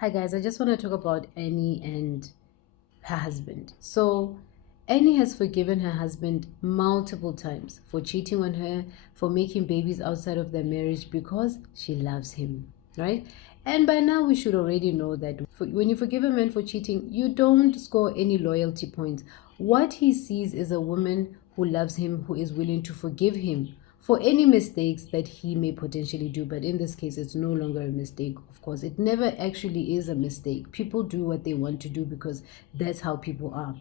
Hi guys, I just want to talk about Annie and her husband. So, Annie has forgiven her husband multiple times for cheating on her, for making babies outside of their marriage because she loves him, right? And by now, we should already know that when you forgive a man for cheating, you don't score any loyalty points. What he sees is a woman who loves him, who is willing to forgive him for any mistakes that he may potentially do. But in this case, it's no longer a mistake. Of course, it never actually is a mistake. People do what they want to do because that's how people are.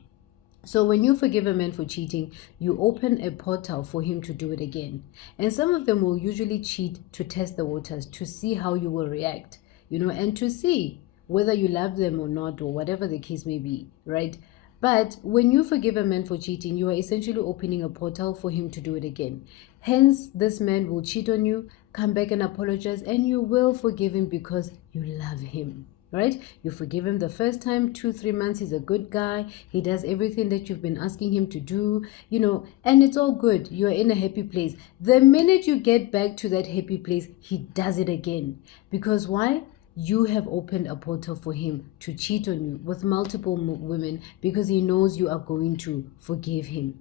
So when you forgive a man for cheating, you open a portal for him to do it again. And some of them will usually cheat to test the waters, to see how you will react, and to see whether you love them or not, or whatever the case may be, right? But when you forgive a man for cheating, you are essentially opening a portal for him to do it again. Hence, this man will cheat on you, come back and apologize, and you will forgive him because you love him. Right? You forgive him the first time, 2-3 months, he's a good guy, he does everything that you've been asking him to do, and it's all good, you're in a happy place. The minute you get back to that happy place, he does it again. Because why? You have opened a portal for him to cheat on you with multiple women because he knows you are going to forgive him.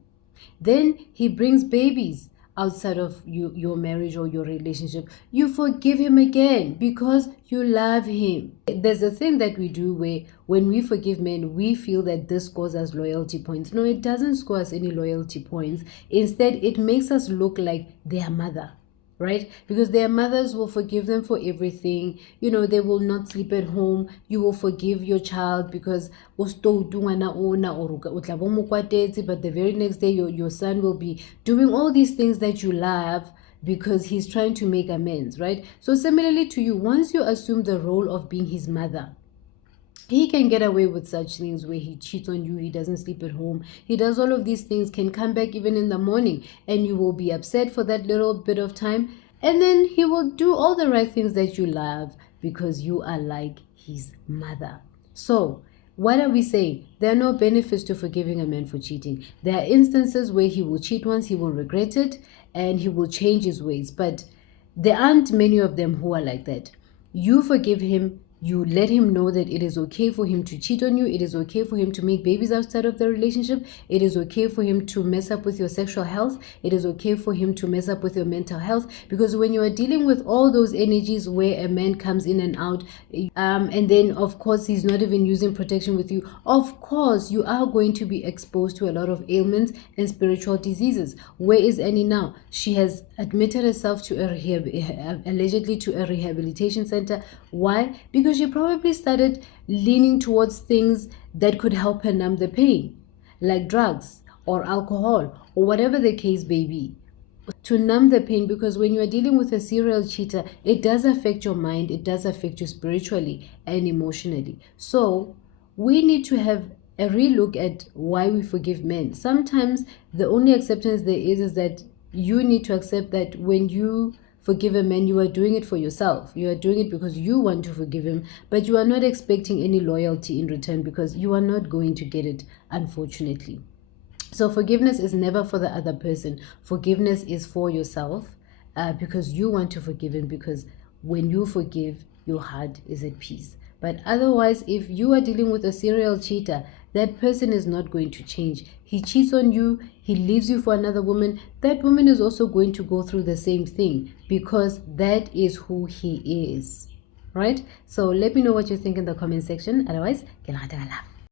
Then he brings babies outside of your marriage or your relationship. You forgive him again because you love him. There's a thing that we do where when we forgive men, we feel that this scores us loyalty points. No, it doesn't score us any loyalty points. Instead, it makes us look like their mother, right? Because their mothers will forgive them for everything. They will not sleep at home. You will forgive your child because but the very next day your son will be doing all these things that you love because he's trying to make amends, right? So similarly to you, once you assume the role of being his mother, he can get away with such things where he cheats on you, he doesn't sleep at home, he does all of these things, can come back even in the morning, and you will be upset for that little bit of time, and then he will do all the right things that you love because you are like his mother. So what are we saying? There are no benefits to forgiving a man for cheating. There are instances where he will cheat once, he will regret it, and he will change his ways, but there aren't many of them who are like that. You forgive him, you let him know that it is okay for him to cheat on you. It is okay for him to make babies outside of the relationship. It is okay for him to mess up with your sexual health. It is okay for him to mess up with your mental health. Because when you are dealing with all those energies where a man comes in and out, and then of course he's not even using protection with you, of course you are going to be exposed to a lot of ailments and spiritual diseases. Where is Annie now? She has admitted herself to allegedly to a rehabilitation center. Why? Because she probably started leaning towards things that could help her numb the pain, like drugs or alcohol or whatever the case may be, to numb the pain. Because when you are dealing with a serial cheater, it does affect your mind, it does affect you spiritually and emotionally. So we need to have a relook at why we forgive men. Sometimes the only acceptance there is that you need to accept that when you forgive a man, you are doing it for yourself. You are doing it because you want to forgive him, but you are not expecting any loyalty in return because you are not going to get it, unfortunately. So forgiveness is never for the other person. Forgiveness is for yourself, because you want to forgive him, because when you forgive, your heart is at peace. But otherwise, if you are dealing with a serial cheater, that person is not going to change. He cheats on you, he leaves you for another woman. That woman is also going to go through the same thing because that is who he is, right? So let me know what you think in the comment section. Otherwise, ke rata ka love.